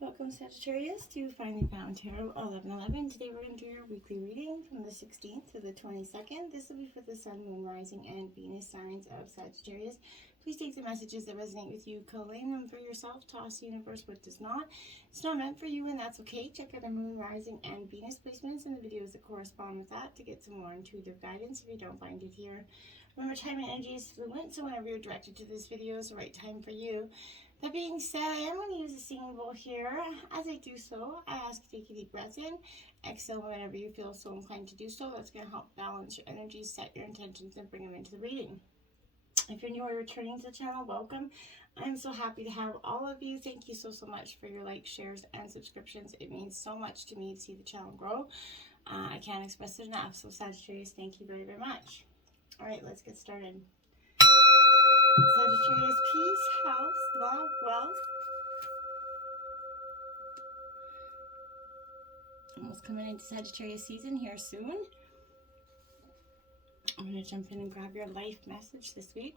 Welcome Sagittarius to Finally Found Tarot 1111. Today we're going to do your weekly reading from the 16th to the 22nd. This will be for the Sun, Moon, Rising, and Venus signs of Sagittarius. Please take the messages that resonate with you, collate them for yourself, toss the universe what does not. It's not meant for you and that's okay. Check out our Moon, Rising, and Venus placements and the videos that correspond with that to get some more intuitive guidance if you don't find it here. Remember, time and energy is fluent, so whenever you're directed to this video is the right time for you. That being said, I am going to use a singing bowl here. As I do so, I ask you to take a deep breath in, exhale whenever you feel so inclined to do so. That's going to help balance your energy, set your intentions, and bring them into the reading. If you're new or returning to the channel, welcome. I'm so happy to have all of you. Thank you so much for your likes, shares, and subscriptions. It means so much to me to see the channel grow. I can't express it enough. So Sagittarius, thank you very, very much. All right, let's get started. Sagittarius, peace, health, love, wealth. Almost coming into Sagittarius season here soon. I'm going to jump in and grab your life message this week.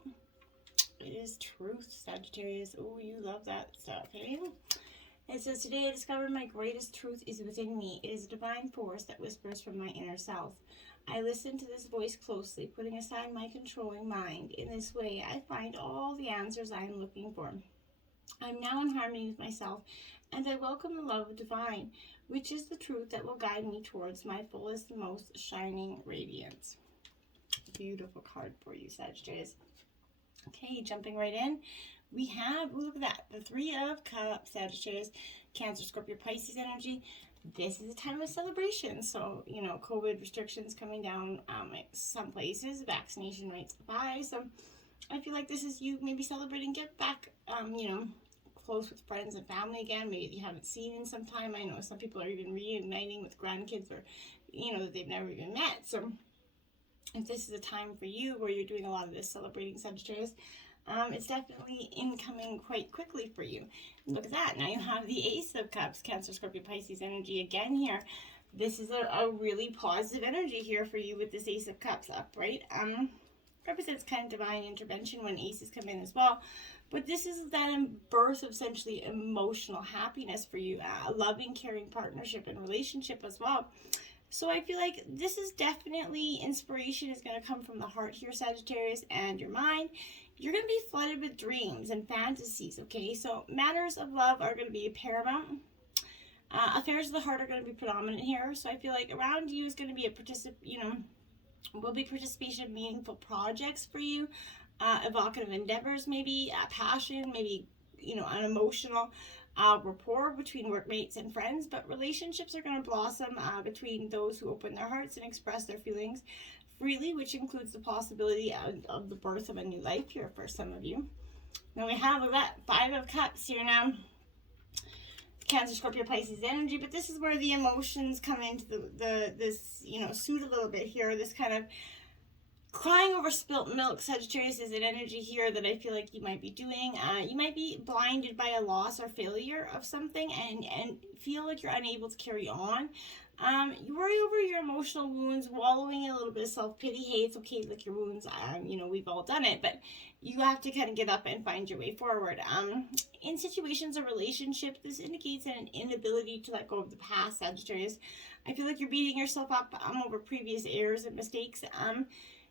It is truth, Sagittarius. Oh, you love that stuff, eh? It says, today I discovered my greatest truth is within me. It is a divine force that whispers from my inner self. I listen to this voice closely, putting aside my controlling mind. In this way, I find all the answers I am looking for. I'm now in harmony with myself, and I welcome the love of divine, which is the truth that will guide me towards my fullest and most shining radiance. Beautiful card for you, Sagittarius. Okay, jumping right in. We have, look at that, the Three of Cups, Sagittarius, Cancer, Scorpio, Pisces energy. This is a time of celebration. So, you know, COVID restrictions coming down some places, vaccination rates high. So I feel like this is you maybe celebrating, get back, you know, close with friends and family again, maybe you haven't seen in some time. I know some people are even reuniting with grandkids or, you know, that they've never even met. So if this is a time for you where you're doing a lot of this celebrating, Sagittarius, it's definitely incoming quite quickly for you. Look at that. Now you have the Ace of Cups, Cancer, Scorpio, Pisces energy again here. This is a really positive energy here for you with this Ace of Cups upright. Represents kind of divine intervention when aces come in as well. But this is that birth of essentially emotional happiness for you, a loving, caring partnership and relationship as well. So I feel like this is definitely inspiration is going to come from the heart here, Sagittarius, and your mind. You're going to be flooded with dreams and fantasies, okay? So matters of love are going to be paramount. Affairs of the heart are going to be predominant here. So I feel like around you is going to be will be participation in meaningful projects for you, evocative endeavors, maybe passion, maybe, you know, an emotional rapport between workmates and friends. But relationships are going to blossom between those who open their hearts and express their feelings freely, which includes the possibility of the birth of a new life here for some of you. Now we have that Five of Cups here now. Cancer, Scorpio, Pisces energy, but this is where the emotions come into this, you know, suit a little bit here. This kind of crying over spilt milk, Sagittarius, is an energy here that I feel like you might be doing. You might be blinded by a loss or failure of something and feel like you're unable to carry on. You worry over your emotional wounds, wallowing in a little bit of self-pity. Hey, it's okay, like your wounds, you know, we've all done it, but you have to kind of get up and find your way forward. In situations or relationships, this indicates an inability to let go of the past, Sagittarius. I feel like you're beating yourself up over previous errors and mistakes.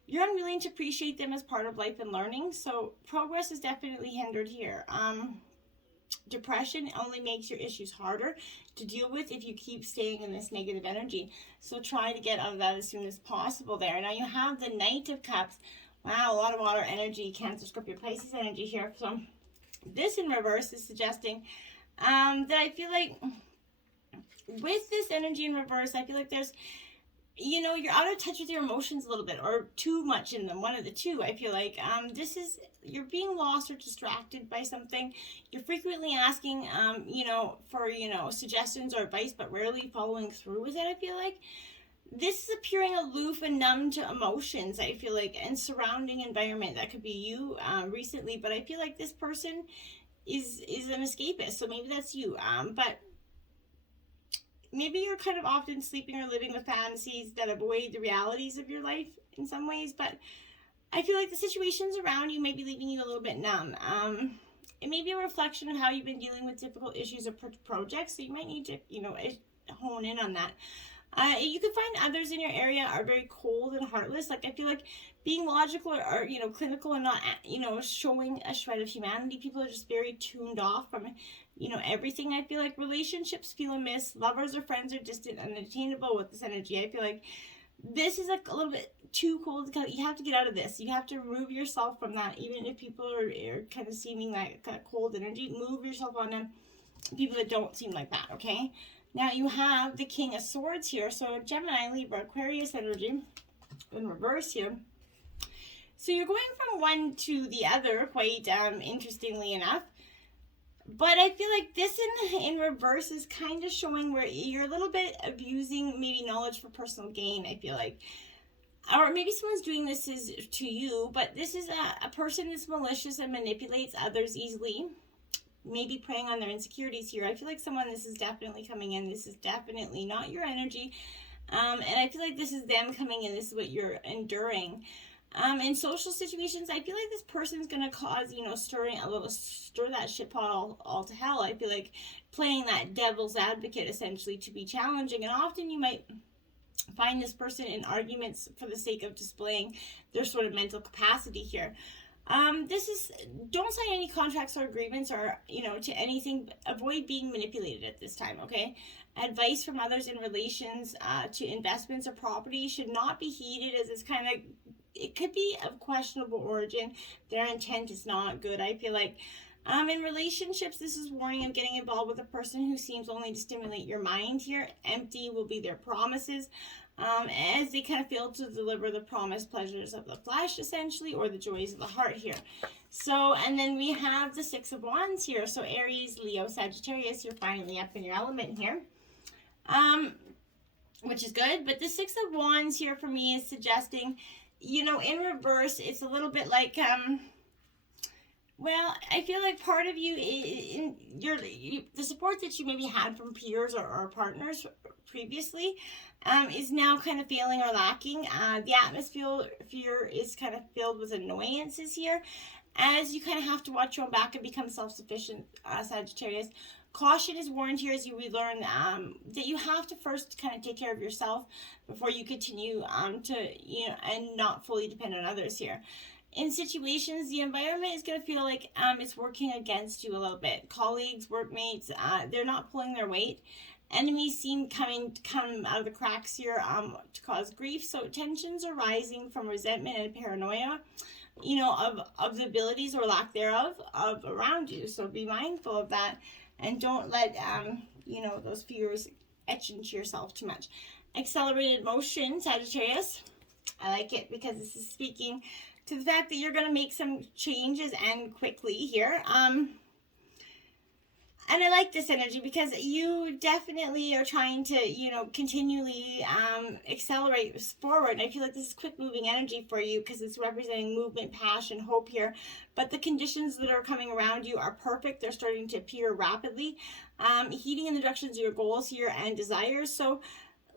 You're unwilling to appreciate them as part of life and learning, so progress is definitely hindered here. Depression only makes your issues harder to deal with if you keep staying in this negative energy. So try to get out of that as soon as possible there. Now you have the Knight of Cups. Wow, a lot of water energy, Cancer, Scorpio, Pisces energy here. So this in reverse is suggesting that I feel like with this energy in reverse, I feel like there's, you know, you're out of touch with your emotions a little bit, or too much in them, one of the two. I feel like this is, you're being lost or distracted by something. You're frequently asking, you know, for, you know, suggestions or advice, but rarely following through with it. I feel like this is appearing aloof and numb to emotions, I feel like, and surrounding environment. That could be you recently, but I feel like this person is an escapist, so maybe that's you. But maybe you're kind of often sleeping or living with fantasies that avoid the realities of your life in some ways, but I feel like the situations around you may be leaving you a little bit numb. it may be a reflection of how you've been dealing with difficult issues or projects. So you might need to, hone in on that. You can find others in your area are very cold and heartless. Like, I feel like being logical or clinical and not, showing a shred of humanity. People are just very tuned off from, everything. I feel like relationships feel amiss. Lovers or friends are distant and unattainable with this energy. I feel like this is like a little bit too cold. You have to get out of this. You have to remove yourself from that. Even if people are kind of seeming like kind of cold energy, move yourself on them. People that don't seem like that, okay? Now you have the King of Swords here. So Gemini, Libra, Aquarius energy in reverse here. So you're going from one to the other, quite interestingly enough. But I feel like this in reverse is kind of showing where you're a little bit abusing maybe knowledge for personal gain, I feel like. Or maybe someone's doing this to you, but this is a person that's malicious and manipulates others easily. Maybe preying on their insecurities here. I feel like this is definitely coming in. This is definitely not your energy. And I feel like this is them coming in. This is what you're enduring. In social situations, I feel like this person's going to cause, stir that shit pot all to hell. I feel like playing that devil's advocate, essentially, to be challenging. And often you might find this person in arguments for the sake of displaying their sort of mental capacity here. Don't sign any contracts or agreements or, to anything. Avoid being manipulated at this time, okay? Advice from others in relations to investments or property should not be heeded, as it's kind of, it could be of questionable origin. Their intent is not good, I feel like. In relationships, this is warning of getting involved with a person who seems only to stimulate your mind here. Empty will be their promises. As they kind of fail to deliver the promised pleasures of the flesh, essentially, or the joys of the heart here. So, and then we have the Six of Wands here. So Aries, Leo, Sagittarius, you're finally up in your element here. Which is good. But the Six of Wands here for me is suggesting, in reverse, it's a little bit like, well, I feel like part of you, the support that you maybe had from peers or partners previously, is now kind of failing or lacking. The atmosphere is kind of filled with annoyances here, as you kind of have to watch your own back and become self-sufficient, Sagittarius. Caution is warned here as you relearn that you have to first kind of take care of yourself before you continue to, and not fully depend on others here. In situations, the environment is going to feel like it's working against you a little bit. Colleagues, workmates, they're not pulling their weight. Enemies seem come out of the cracks here to cause grief. So tensions are rising from resentment and paranoia, of the abilities or lack thereof of around you. So be mindful of that, and don't let those fears etch into yourself too much. Accelerated motion, Sagittarius. I like it because this is speaking to the fact that you're going to make some changes and quickly here. And I like this energy because you definitely are trying to, continually accelerate forward. I feel like this is quick moving energy for you because it's representing movement, passion, hope here. But the conditions that are coming around you are perfect. They're starting to appear rapidly, heading in the directions of your goals here and desires. So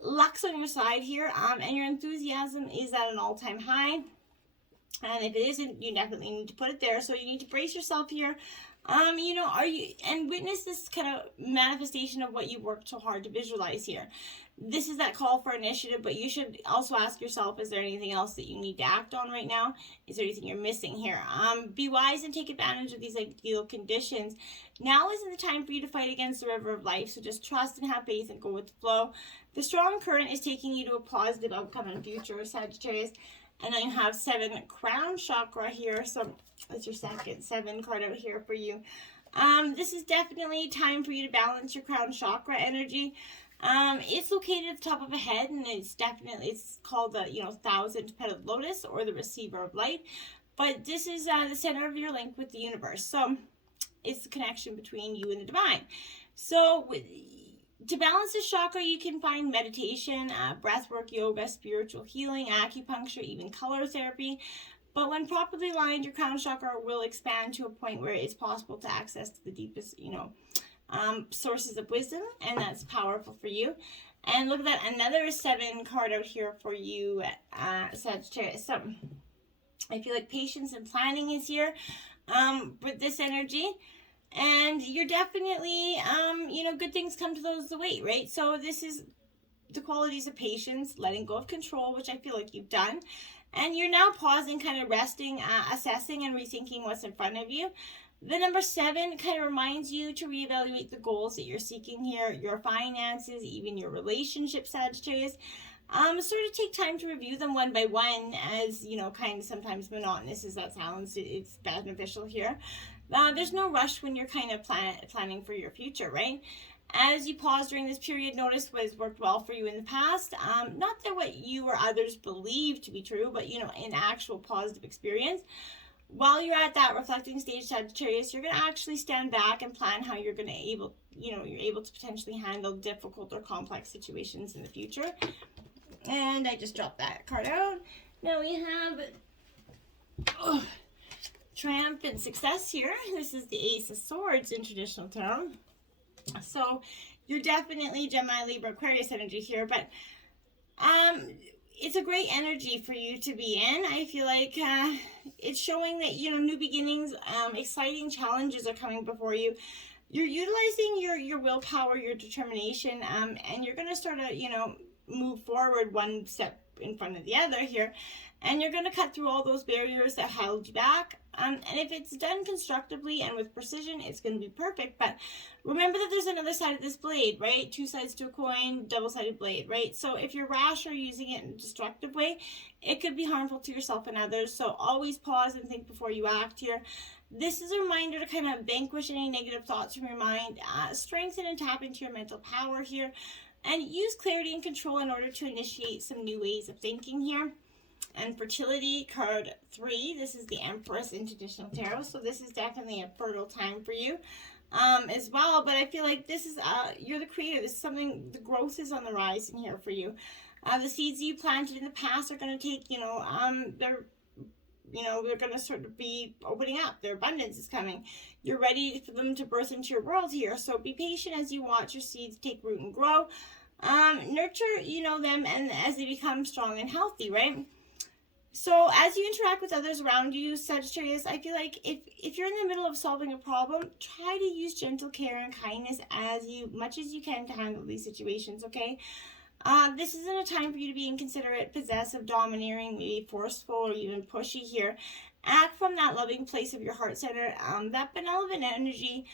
luck's on your side here, and your enthusiasm is at an all-time high. And if it isn't, you definitely need to put it there. So you need to brace yourself here. And witness this kind of manifestation of what you worked so hard to visualize here. This is that call for initiative, but you should also ask yourself, is there anything else that you need to act on right now? Is there anything you're missing here? Be wise and take advantage of these ideal conditions. Now isn't the time for you to fight against the river of life, so just trust and have faith and go with the flow. The strong current is taking you to a positive outcome in future, Sagittarius. And then you have 7 crown chakra here. So that's your second 7 card out here for you. This is definitely time for you to balance your crown chakra energy. It's located at the top of a head, and it's called the 1,000-petaled lotus, or the receiver of light. But this is the center of your link with the universe. So it's the connection between you and the divine. So to balance this chakra, you can find meditation, breathwork, yoga, spiritual healing, acupuncture, even color therapy. But when properly aligned, your crown chakra will expand to a point where it's possible to access the deepest, sources of wisdom, and that's powerful for you. And look at that, another 7 card out here for you, Sagittarius. So I feel like patience and planning is here with this energy. And you're definitely, you know, good things come to those that wait, right? So this is the qualities of patience, letting go of control, which I feel like you've done. And you're now pausing, kind of resting, assessing, and rethinking what's in front of you. The number 7 kind of reminds you to reevaluate the goals that you're seeking here, your finances, even your relationship, Sagittarius. Sort of take time to review them one by one, as, you know, kind of sometimes monotonous as that sounds, it's beneficial here. There's no rush when you're kind of planning for your future, right? As you pause during this period, notice what has worked well for you in the past. Not that what you or others believe to be true, but, you know, in actual positive experience. While you're at that reflecting stage, Sagittarius, you're going to actually stand back and plan how you're going to you're able to potentially handle difficult or complex situations in the future. And I just dropped that card out. Now we have Triumphant Success here. This is the Ace of Swords in traditional tarot. So you're definitely Gemini, Libra, Aquarius energy here, but it's a great energy for you to be in. I feel like it's showing that, you know, new beginnings, exciting challenges are coming before you. You're utilizing your willpower, your determination, and you're going to sort of, you know, move forward one step in front of the other here. And you're going to cut through all those barriers that held you back. And if it's done constructively and with precision, it's going to be perfect. But remember that there's another side of this blade, right? 2 sides to a coin, double-sided blade, right? So if you're rash or using it in a destructive way, it could be harmful to yourself and others. So always pause and think before you act here. This is a reminder to kind of vanquish any negative thoughts from your mind, strengthen and tap into your mental power here, and use clarity and control in order to initiate some new ways of thinking here. And fertility, card 3. This is the Empress in traditional tarot. So this is definitely a fertile time for you as well. But I feel like this is, you're the creator. This is something, the growth is on the rise in here for you. The seeds you planted in the past are going to take, they're going to sort of be opening up. Their abundance is coming. You're ready for them to burst into your world here. So be patient as you watch your seeds take root and grow. Nurture, them, and as they become strong and healthy, right? So as you interact with others around you, Sagittarius, I feel like if you're in the middle of solving a problem, try to use gentle care and kindness much as you can to handle these situations, okay? This isn't a time for you to be inconsiderate, possessive, domineering, maybe forceful, or even pushy here. Act from that loving place of your heart center. That benevolent energy,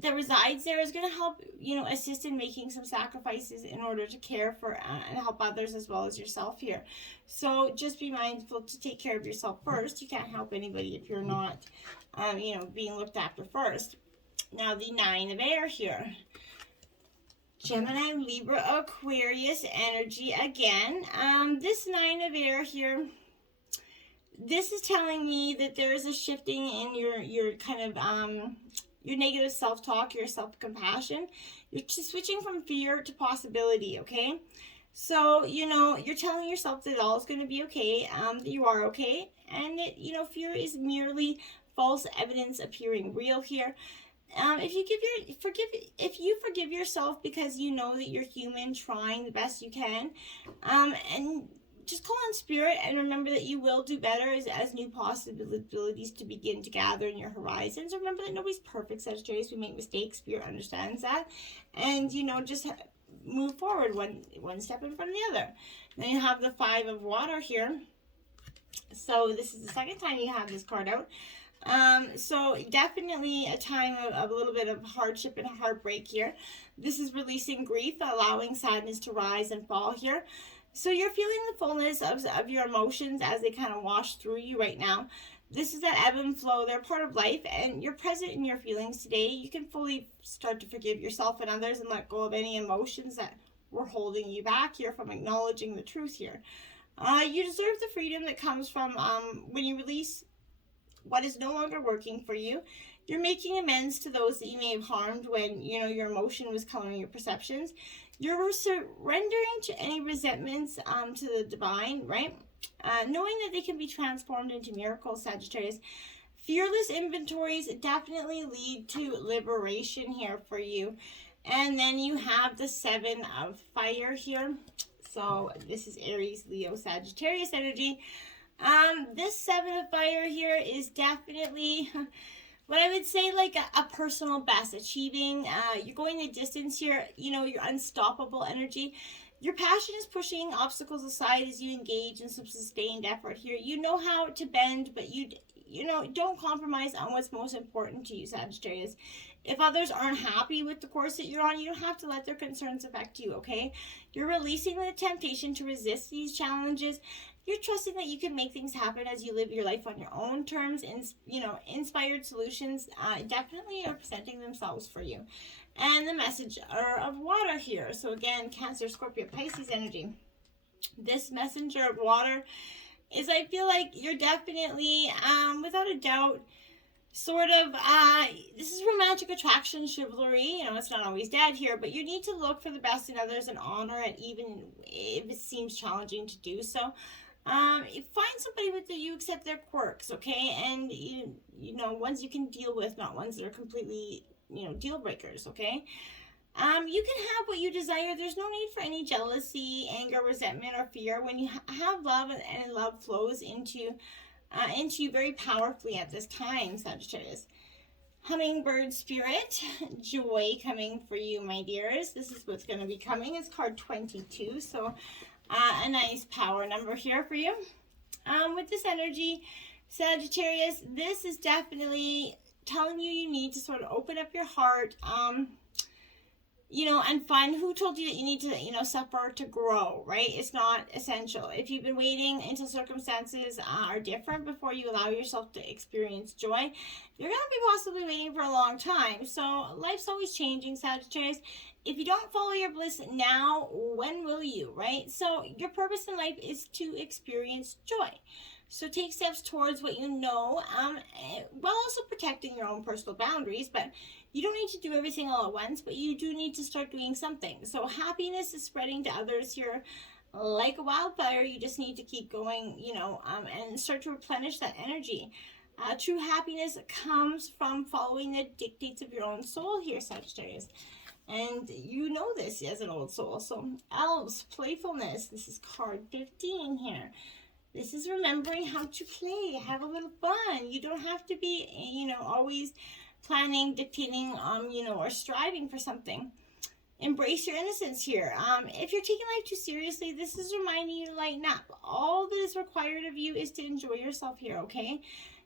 that resides there is going to help, assist in making some sacrifices in order to care for and help others as well as yourself here. So just be mindful to take care of yourself first. You can't help anybody if you're not, being looked after first. Now the 9 of Air here. Gemini, Libra, Aquarius energy again. This 9 of Air here, this is telling me that there is a shifting in your kind of your negative self-talk, your self-compassion. You're just switching from fear to possibility, okay? So, you're telling yourself that all is going to be okay, that you are okay, and that, fear is merely false evidence appearing real here. If you forgive yourself because you know that you're human, trying the best you can, and just call on spirit and remember that you will do better as new possibilities to begin to gather in your horizons. Remember that nobody's perfect, Sagittarius. We make mistakes. Spirit understands that. And, just move forward one step in front of the other. Then you have the 5 of Water here. So this is the second time you have this card out. So definitely a time of a little bit of hardship and heartbreak here. This is releasing grief, allowing sadness to rise and fall here. So you're feeling the fullness of your emotions as they kind of wash through you right now. This is that ebb and flow. They're part of life, and you're present in your feelings today. You can fully start to forgive yourself and others and let go of any emotions that were holding you back here from acknowledging the truth here. You deserve the freedom that comes from when you release what is no longer working for you. You're making amends to those that you may have harmed when, your emotion was coloring your perceptions. You're surrendering to any resentments to the divine, right? Knowing that they can be transformed into miracles, Sagittarius. Fearless inventories definitely lead to liberation here for you. And then you have the 7 of Fire here. So this is Aries, Leo, Sagittarius energy. This 7 of Fire here is definitely What I would say, like a personal best, achieving, you're going the distance here, your unstoppable energy. Your passion is pushing obstacles aside as you engage in some sustained effort here. You know how to bend, but don't compromise on what's most important to you, Sagittarius. If others aren't happy with the course that you're on, you don't have to let their concerns affect you, okay? You're releasing the temptation to resist these challenges. You're trusting that you can make things happen as you live your life on your own terms, and inspired solutions definitely are presenting themselves for you. And the message are of water here. So again, Cancer, Scorpio, Pisces energy. This messenger of water is, I feel like you're definitely, without a doubt, sort of, this is romantic attraction, chivalry. It's not always dead here, but you need to look for the best in others and honor it, even if it seems challenging to do so. Find somebody with you accept their quirks, okay? And, ones you can deal with, not ones that are completely, deal breakers, okay? You can have what you desire. There's no need for any jealousy, anger, resentment, or fear. When you have love, and love flows into you very powerfully at this time, Sagittarius. Hummingbird spirit, joy coming for you, my dears. This is what's going to be coming. It's card 22, so a nice power number here for you. With this energy, Sagittarius, this is definitely telling you need to sort of open up your heart, and find who told you that you need to, suffer to grow, right? It's not essential. If you've been waiting until circumstances are different before you allow yourself to experience joy, you're going to be possibly waiting for a long time. So life's always changing, Sagittarius. If you don't follow your bliss now, when will you, right? So your purpose in life is to experience joy. So take steps towards what you know, while also protecting your own personal boundaries. But you don't need to do everything all at once, but you do need to start doing something. So happiness is spreading to others here like a wildfire. You just need to keep going, and start to replenish that energy. True happiness comes from following the dictates of your own soul here, Sagittarius. And you know this as an old soul. So elves, playfulness. This is card 15 here. This is remembering how to play, have a little fun. You don't have to be, always planning, dictating, or striving for something. Embrace your innocence here. If you're taking life too seriously, this is reminding you to lighten up. All that is required of you is to enjoy yourself here, okay?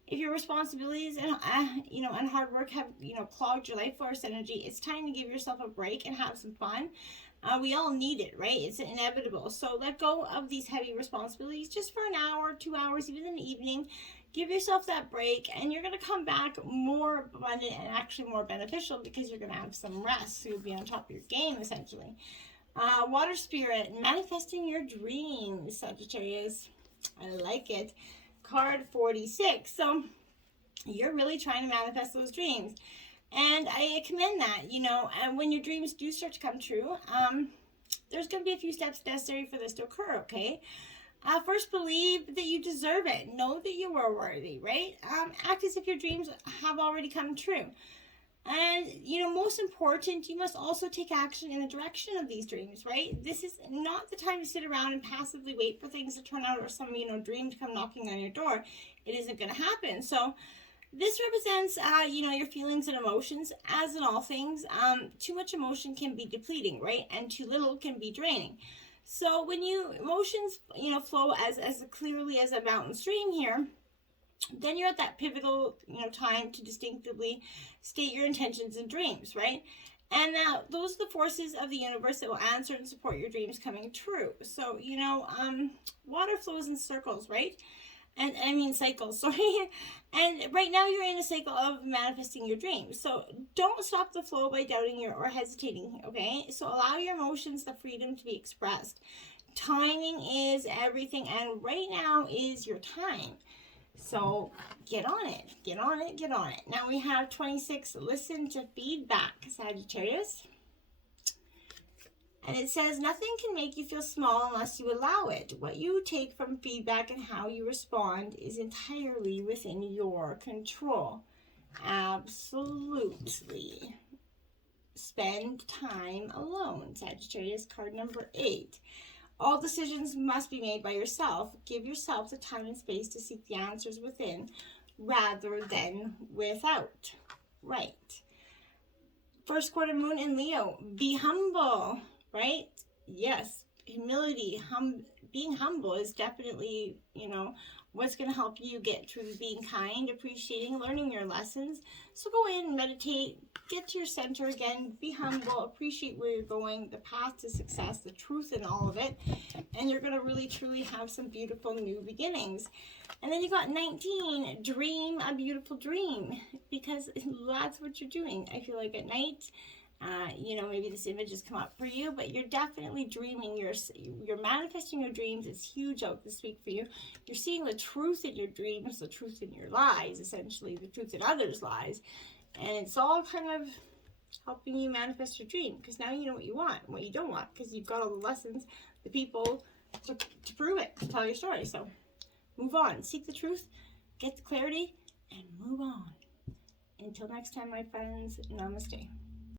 If your responsibilities and and hard work have clogged your life force energy, it's time to give yourself a break and have some fun. We all need it, right? It's inevitable. So let go of these heavy responsibilities just for an hour, 2 hours, even in the evening. Give yourself that break, and you're going to come back more abundant and actually more beneficial because you're going to have some rest. So you'll be on top of your game, essentially. Water spirit, manifesting your dreams, Sagittarius. I like it. Card 46. So you're really trying to manifest those dreams. And I commend that, and when your dreams do start to come true, there's going to be a few steps necessary for this to occur, okay? First, believe that you deserve it. Know that you are worthy, right? Act as if your dreams have already come true. And, most important, you must also take action in the direction of these dreams, right? This is not the time to sit around and passively wait for things to turn out or some, dream to come knocking on your door. It isn't going to happen. So this represents, your feelings and emotions. As in all things, too much emotion can be depleting, right? And too little can be draining. So when emotions, flow as clearly as a mountain stream here, then you're at that pivotal, time to distinctively state your intentions and dreams, right? And now those are the forces of the universe that will answer and support your dreams coming true. So, water flows in circles, right? And I mean cycles, sorry. And right now you're in a cycle of manifesting your dreams. So don't stop the flow by doubting or hesitating, okay? So allow your emotions the freedom to be expressed. Timing is everything, and right now is your time. So get on it, get on it, get on it. Now we have 26, listen to feedback, Sagittarius. And it says, nothing can make you feel small unless you allow it. What you take from feedback and how you respond is entirely within your control. Absolutely. Spend time alone. Sagittarius, card number 8. All decisions must be made by yourself. Give yourself the time and space to seek the answers within. rather than without. Right. First quarter moon in Leo. Be humble, right? Yes. Humility, being humble is definitely, what's going to help you get through being kind, appreciating, learning your lessons. So go in, meditate, get to your center again, be humble, appreciate where you're going, the path to success, the truth in all of it, and you're going to really, truly have some beautiful new beginnings. And then you got 19, dream a beautiful dream, because that's what you're doing. I feel like at night, maybe this image has come up for you, but you're definitely dreaming. You're manifesting your dreams. It's huge out this week for you. You're seeing the truth in your dreams, the truth in your lies, essentially, the truth in others' lies. And it's all kind of helping you manifest your dream, because now you know what you want and what you don't want, because you've got all the lessons, the people to prove it, to tell your story. So move on. Seek the truth, get the clarity, and move on. Until next time, my friends, namaste.